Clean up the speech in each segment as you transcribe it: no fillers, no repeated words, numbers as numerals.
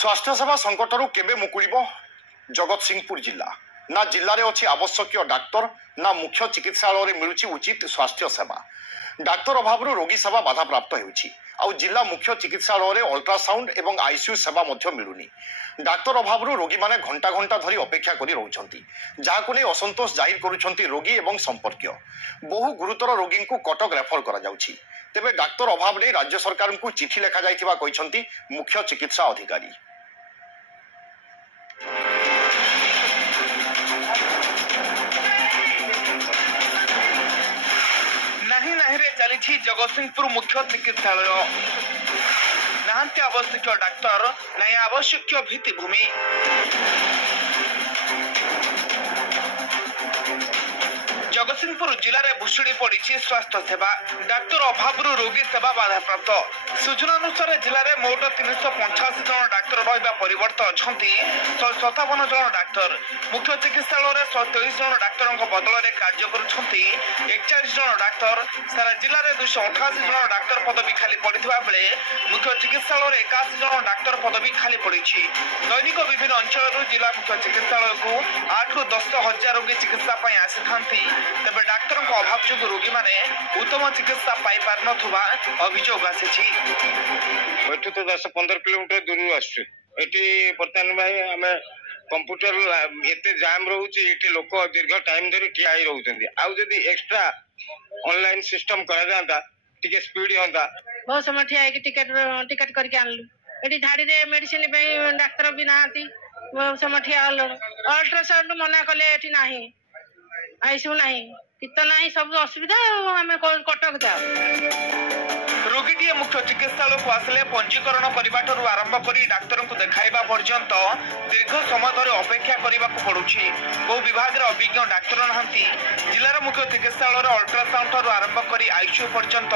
स्वास्थ्य सेवा संकटरू केबे मुकुलिबो जगतसिंहपुर जिला ना जिले में अच्छी आवश्यक डाक्तर ना मुख्य चिकित्सालय में मिलूची उचित स्वास्थ्य सेवा। डाक्तर अभाव रोगी सेवा बाधा प्राप्त हो जिला मुख्य चिकित्सालय में अल्ट्रासाउंड एवं आईसीयू सेवा मिलूनी। डाक्तर अभाव रोगी माने घंटा घंटा धरी अपेक्षा करी रहुछंती, जाहाकु नै असंतोष जाहिर करुछंती रोगी एवं संपर्कीय। बहु गुरुतर रोगी को कटक रेफर करा जाउछि। तेबे डाक्तर अभाव नै राज्य सरकार को चिठी लेखा जाइथिबा कहिसंती मुख्य चिकित्सा अधिकारी। चली जगतसिंहपुर मुख्य चिकित्सालय नहांती आवश्यक डाक्तर नहीं आवश्यक भित्तिभूमि। जगतसिंहपुर जिले में भुशुड़ी पड़ी स्वास्थ्य सेवा। डाक्तर अभाव रोगी सेवा बाधाप्राप्त। सूचना अनुसार जिले में मोट 385 जन डाक्तर रहा परिवर्तन अच्छा 157 जन डाक्तर। मुख्य चिकित्सालय में 123 जन डाक्तर बदल में कार्य कर 41 जन डाक्तर। सारा जिले में 288 जन डाक्तर पदवी खाली पड़ा बेले मुख्य चिकित्सालय 81 जन डाक्तर पदवी खाली पड़ी। दैनिक विभिन्न अंचल जिला मुख्य चिकित्सालय को 8 ରୁ 10 हजार रोगी चिकित्सा आसी था। तेबे डाक्तर अभाव जो रोगी माने उत्तम चिकित्सा पाई पार नथुबा अभियोग आसी। तो 10-15 किलोमीटर दूर आसु बर्तमान भाई आम कंप्यूटर एते जाम रोचे ये लोक दीर्घ टाइम धरी ठिया रोचे आदि एक्स्ट्रा ऑनलाइन सिस्टम करा जाता टिके स्पीड होता। बहुत समय ठिया टिकट करके आनलु ये धाड़ी रे मेडिसिन डाक्तर भी नहांती बहुत समय ठिया अल्ट्रासाउंड मना कले एठी नाही आईसीयू नाही कितना नाही सब असुविधा आम कटक जाओ। रोगीटी मुख्य चिकित्सालय को आसले पंजीकरण करने आरंभ कर डाक्तर को देखाइबा पर्यंत दीर्घ समय धरी अपेक्षा करने पड़ुछि। बहु विभाग अभिज्ञ डाक्तर नहांती। जिलार मुख्य चिकित्सालय अल्ट्रासाउंड ठारू आरंभ कर आईसीयू पर्यंत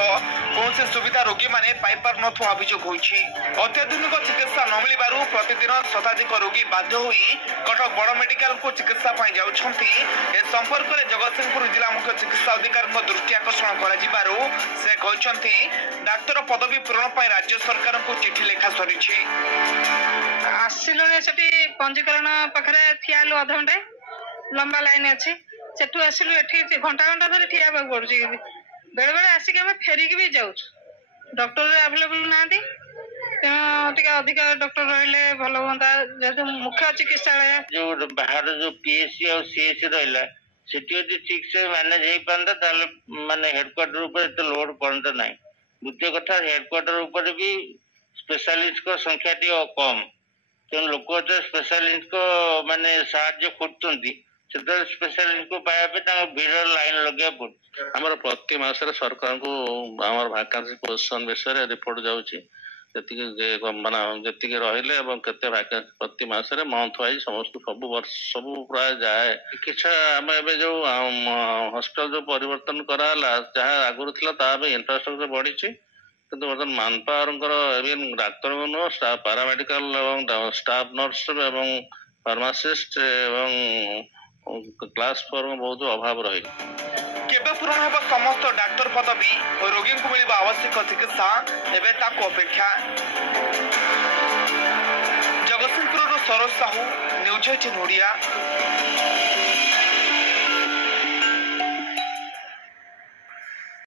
कौन सुविधा रोगी माने पाई पार नथुवा अभियोग होइछि। अत्याधुनिक चिकित्सा न मिलिबारु प्रतिदिन शताधिक रोगी बाध्य होई कटक बड़ मेडिकल को चिकित्सा पाई जाउछंती। ए संपर्क में जगतसिंहपुर जिला मुख्य चिकित्सा अधिकारी दृष्टि आकर्षण करा जिबारु से कहछंती डाक्तर पदवी पूरण पर राज्य सरकार को चिठी लेखा सरी आसिलु सेठी पंजीकरण पाखरे थियालु आधा घंटे लंबा लाइन अच्छी सेठू आसिलु एठी घंटा घंटा धरि ठिया बक पड़ुची। बेले बेले आसिक हम फेरिक भी जाउछ डॉक्टर अवेलेबल नांदी टिके अधिक डॉक्टर रहले भलो होंदा। जेतु मुख्य चिकित्सालय जो बाहर जो पीएससी और सीएससी रहला सेठी यदि ठीक से मैनेज हे पांदा ताले माने हेडक्वार्टर ऊपर तो लोड पड़ता नहीं। द्वितीय कथा हेडक्वार्टर ऊपर भी स्पेशलिस्ट को संख्या टी कम तेणु लोक स्पेशलिस्ट को माने साहाय्य खोजती स्पेशलिस्ट को पाया भीड़ लाइन लगे पड़े। आमर प्रति मास सरकार को आम वैकेंसी पोजिशन विषय रिपोर्ट जाऊँगी माने जी रहिले केते वैकेंसी प्रति मास मंथ वाइज समस्त सब प्राय जाए। चिकित्सा आम ए जो हॉस्पिटल जो परिवर्तन कराला जहाँ आगुरी था इंफ्रास्ट्रक्चर बढ़ी किंतु बर्तमान मान पावर डाक्तर नुह स्टाफ पारामेडिकल स्टाफ नर्स एवं फार्मासिस्ट एवं क्लास 4 बहुत अभाव रही। केबे पूरण हेबा समस्त डाक्तर पदवी और रोगी को मिलिबा आवश्यक चिकित्सा एबे ताको अपेक्षा। जगतसिंहपुर सरोज साहू न्यूज 18 ओडिया।